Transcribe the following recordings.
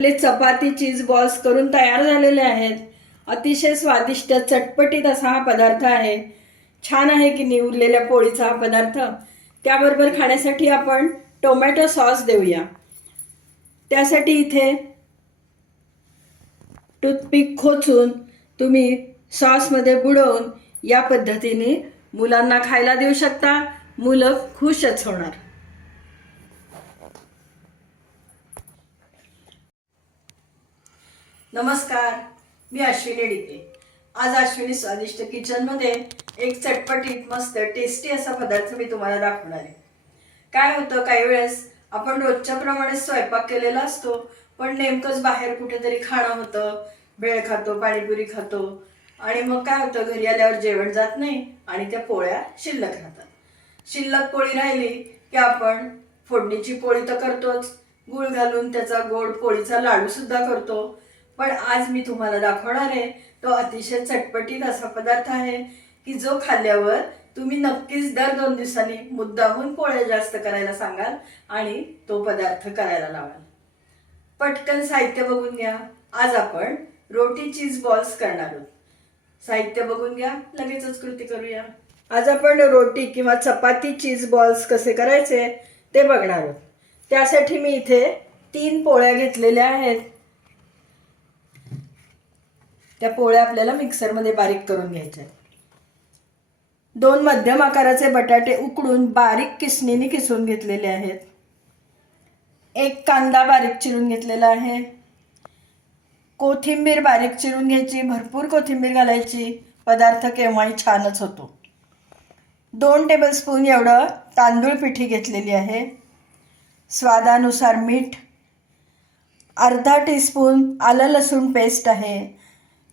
आपले चपाती चीज बॉल्स करून तयार झालेले आहेत. अतिशय स्वादिष्ट चटपटीत असा हा पदार्थ आहे. छान आहे की नाही उरलेल्या पोळीचा हा पदार्थ? त्याबरोबर खाण्यासाठी आपण टोमॅटो सॉस देऊया. त्यासाठी इथे टूथपिक खोचून तुम्ही सॉसमध्ये बुडवून या पद्धतीने मुलांना खायला देऊ शकता. मुलं खुशच होणार नमस्कार मी अश्विनी डिके. आज अश्विनी स्वादिष्ट किचनमध्ये एक चटपटीत मस्त टेस्टी असा पदार्थ मी तुम्हाला दाखवणार आहे. काय होतं काही वेळेस आपण रोजच्या प्रमाणे स्वयंपाक केलेला असतो पण नेमकंच बाहेर कुठेतरी खाणं होतं भेळ खातो पाणीपुरी खातो आणि मग काय होतं घरी आल्यावर जेवण जात नाही आणि त्या पोळ्या शिल्लक राहतात. शिल्लक पोळी राहिली की आपण फोडणीची पोळी तर करतोच गुळ घालून त्याचा गोड पोळीचा लाडू सुद्धा करतो पण आज मी तुम्हाला दाखवणार आहे तो अतिशय चटपटीत असा पदार्थ आहे की जो खाल्ल्यावर तुम्ही नक्कीच दर दोन दिवसांनी मुद्दाहून पोळ्या जास्त करायला सांगाल आणि तो पदार्थ करायला लावाल. पटकन साहित्य बघून घ्या. आज आपण रोटी चीज बॉल्स करणार आहोत. साहित्य बघून घ्या. लगेचच कृती करूया. आज आपण रोटी किंवा चपाती चीज बॉल्स कसे करायचे ते बघणार आहोत. त्यासाठी मी इथे तीन पोळ्या घेतलेल्या आहेत. त्या पोळ्या आपल्याला मिक्सरमध्ये बारीक करून घ्यायच्या आहेत. दोन मध्यम आकाराचे बटाटे उकडून बारीक किसणीने किसून घेतलेले आहेत. एक कांदा बारीक चिरून घेतलेला आहे. कोथिंबीर बारीक चिरून घ्यायची भरपूर कोथिंबीर घालायची. पदार्थ केव्हाही छानच होतो. दोन टेबलस्पून एवढं तांदूळ पिठी घेतलेली आहे. स्वादानुसार मीठ अर्धा टीस्पून आलं लसूण पेस्ट आहे.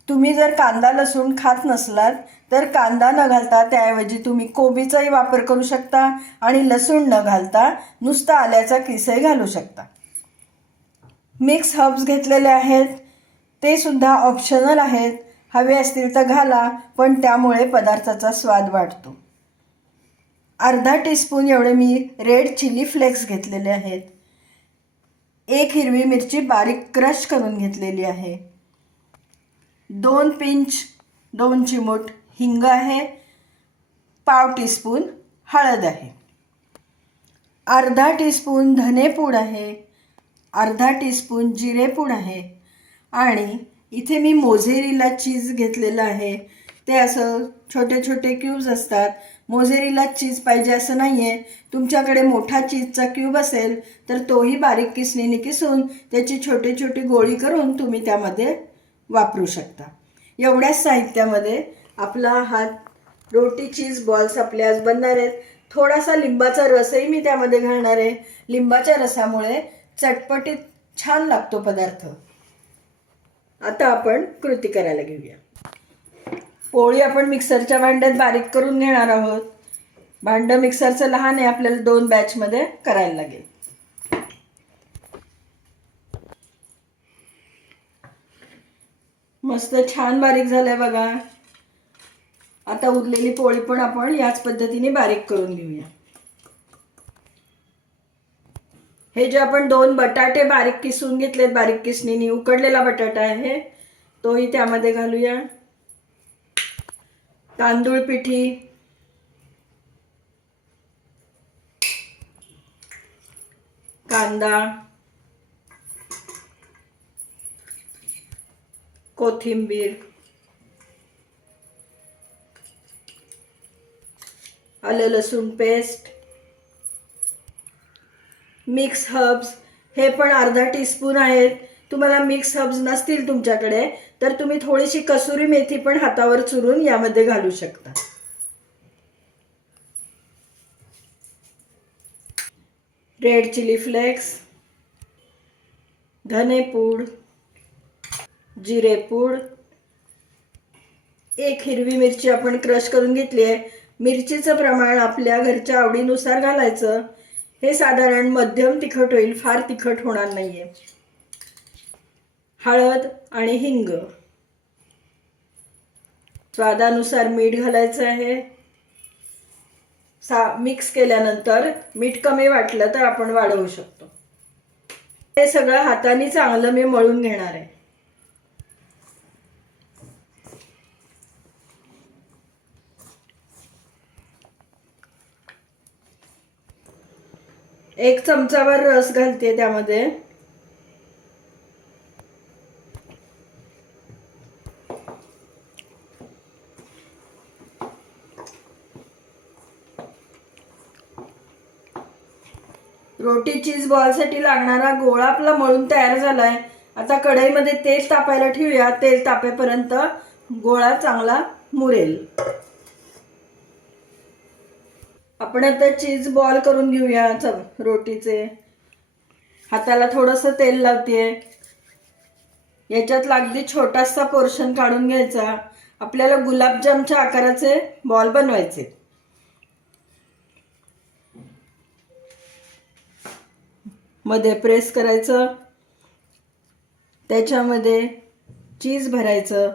तुम्ही जर कांदा लसूण खात नसलात तर कांदा न घालता त्याऐवजी तुम्ही कोबीचाही वापर करू शकता आणि लसूण न घालता नुसता आल्याचा किसही घालू शकता. मिक्स हर्ब्स घेतलेले आहेत. ते सुद्धा ऑप्शनल आहेत. हवे असतील तर घाला पण त्यामुळे पदार्थाचा स्वाद वाढतो. अर्धा टीस्पून एवढे मी रेड चिली फ्लेक्स घेतलेले आहेत. एक हिरवी मिरची बारीक क्रश करून घेतलेली आहे. दोन पिंच दोन चिमूट हिंग आहे पाव टीस्पून हळद आहे. अर्धा टीस्पून धनेपूड आहे अर्धा टीस्पून जिरेपूड आहे आणि इथे मी मोझेरीला चीज घेतलेलं आहे. ते असं छोटे छोटे क्यूब्स असतात. मोझेरीला चीज पाहिजे असं नाही आहे तुमच्याकडे मोठा चीजचा क्यूब असेल तर तोही बारीक किसणीने किसून त्याची छोटी छोटी गोळी करून तुम्ही त्यामध्ये वापरू शकता. एवढ्याच साहित्यामध्ये आपला हा रोटी चीज बॉल्स आपले आज बनणार आहेत. थोडासा लिंबाचा रसही मी त्यामध्ये घालणार आहे. लिंबाच्या रसामुळे चटपटीत छान लागतो पदार्थ. आता आपण कृती करायला घेऊया. पोळी आपण मिक्सरच्या भांड्यात बारीक करून घेणार आहोत. भांडं मिक्सरचं लहान आहे आपल्याला दोन बॅचमध्ये करायला लागेल. मस्त छान बारीक झालंय बघा. आता उरलेली पोळी पण आपण याच पद्धतीने बारीक करून घेऊया. हे जे आपण दोन बटाटे बारीक किसून घेतलेत बारीक किसणीने उकडलेला बटाटा आहे तोही त्यामध्ये घालूया. तांदूळ पिठी. कांदा. कोथिंबीर. आलं लसूण पेस्ट मिक्स हर्ब्स हे पण अर्धा टीस्पून आहेत. तुम्हाला मिक्स हर्ब्स नसतील तुमच्याकडे तर तुम्ही थोडीशी कसुरी मेथी पण हातावर चुरून यामध्ये घालू शकता. रेड चिली फ्लेक्स धनेपूड. जिरेपूड एक हिरवी मिरची आपण क्रश करून घेतली आहे. मिरचीचं प्रमाण आपल्या घरच्या आवडीनुसार घालायचं. हे साधारण मध्यम तिखट होईल फार तिखट होणार नाही आहे हळद आणि हिंग. स्वादानुसार मीठ घालायचं आहे. सा मिक्स केल्यानंतर मीठ कमी वाटलं तर आपण वाढवू शकतो. हे सगळं हाताने चांगलं मी मळून घेणार आहे. एक चमचाभर रस घालते त्यामध्ये. रोटी चीज बॉलसाठी लागणारा गोळा आपला मळून तयार झालाय. आता कढईमध्ये तेल तापायला ठेवूया. तेल तापेपर्यंत गोळा चांगला मुरेल. आपण आता चीज बॉल करून घेऊया. चल रोटीचे. हाताला थोडंसं तेल लावते याच्यात अगदी छोटासा पोर्शन काढून घ्यायचा. आपल्याला गुलाबजामच्या आकाराचे बॉल बनवायचे. मध्ये प्रेस करायचं. त्याच्यामध्ये चीज भरायचं.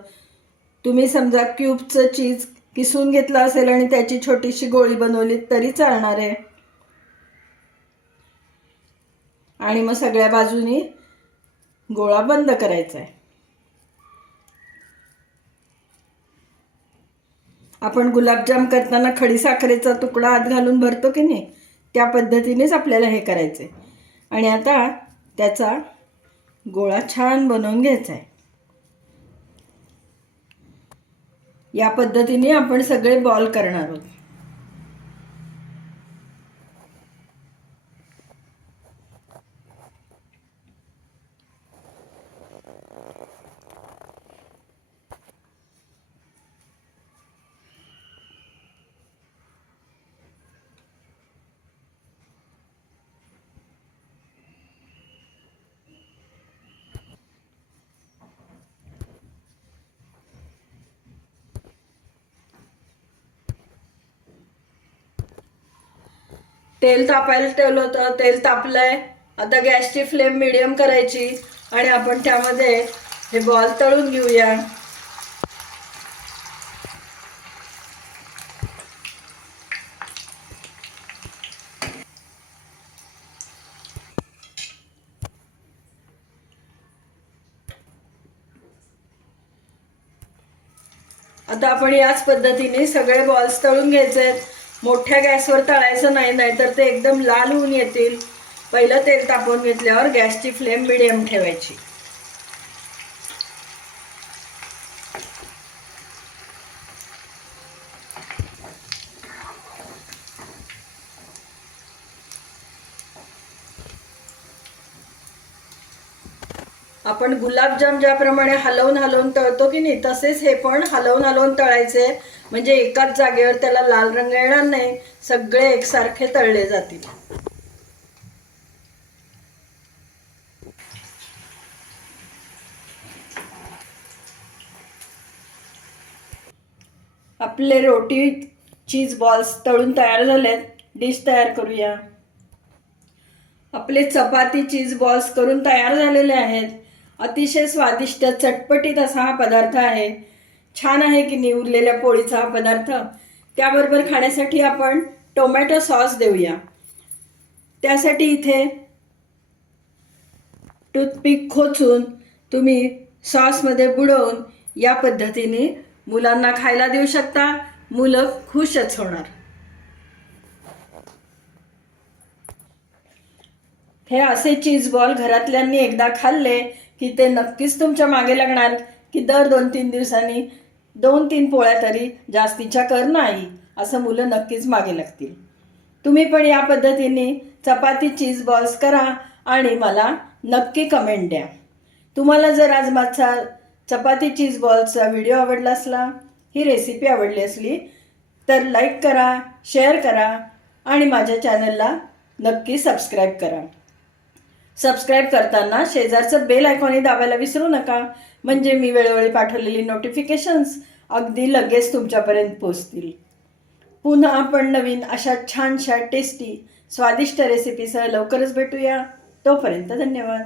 तुम्ही समजा क्यूबचं चीज किसून घेतलं असेल आणि त्याची छोटीशी गोळी बनवली तरी चालणार आहे. आणि मग सगळ्या बाजूनी गोळा बंद करायचा आहे. आपण गुलाबजाम करताना खडीसाखरेचा तुकडा आत घालून भरतो की नाही? त्या पद्धतीनेच आपल्याला हे करायचे आणि आता त्याचा गोळा छान बनवून घ्यायचा आहे. या पद्धतीने आपण सगळे बॉल करणार आहोत. तेल तापायला ठेवलं होतं तेल तापलंय. आता गॅसची फ्लेम मिडियम करायची आणि आपण त्यामध्ये हे बॉल तळून घेऊया. आता आपण याच पद्धतीने सगळे बॉल्स तळून घ्यायचे आहेत. मोठ्या गॅसवर तळायचं नाही नाहीतर ते एकदम लाल होऊन येतील. पहिलं तेल तापवून घेतल्यावर गॅसची फ्लेम मिडियम ठेवायची. आपण गुलाबजाम ज्याप्रमाणे हलवून हलवून तळतो की नाही तसेच हे पण हलवून हलवून तळायचे. म्हणजे एकाच जागेवर त्याला लाल रंग येणार नाही सगळे एकसारखे तळले जातील. आपले रोटी चीज बॉल्स तळून तयार झालेत. डिश तयार करूया. आपले चपाती चीज बॉल्स करून तयार झालेले आहेत. अतिशय स्वादिष्ट चटपटीत असा हा पदार्थ आहे. छान आहे की नाही उरलेल्या पोळीचा हा पदार्थ. त्याबरोबर खाण्यासाठी आपण टोमॅटो सॉस देऊया. त्यासाठी इथे टूथपिक खोचून तुम्ही सॉसमध्ये बुडवून या पद्धतीने मुलांना खायला देऊ शकता. मुलं खुशच होणार हे असे चीज बॉल घरातल्यांनी एकदा खाल्ले की ते नक्कीच तुमच्या मागे लागणार की दर दोन तीन दिवसांनी दोन तीन पोळ्या तरी जास्तीच्या कर नाही असं मुलं नक्कीच मागे लागतील. तुम्ही पण या पद्धतीने चपाती चीज बॉल्स करा आणि मला नक्की कमेंट द्या. तुम्हाला जर आज माझा चपाती चीज बॉल्सचा व्हिडिओ आवडला असला ही रेसिपी आवडली असली तर लाईक करा शेअर करा आणि माझ्या चॅनलला नक्की सबस्क्राईब करा. सबस्क्राईब करताना शेजारचं बेल आयकॉनही दाबायला विसरू नका. म्हणजे मी वेळोवेळी पाठवलेली नोटिफिकेशन्स अगदी लगेच तुमच्यापर्यंत पोचतील पुन्हा आपण नवीन अशा छानशा टेस्टी स्वादिष्ट रेसिपीसह लवकरच भेटूया. तोपर्यंत धन्यवाद.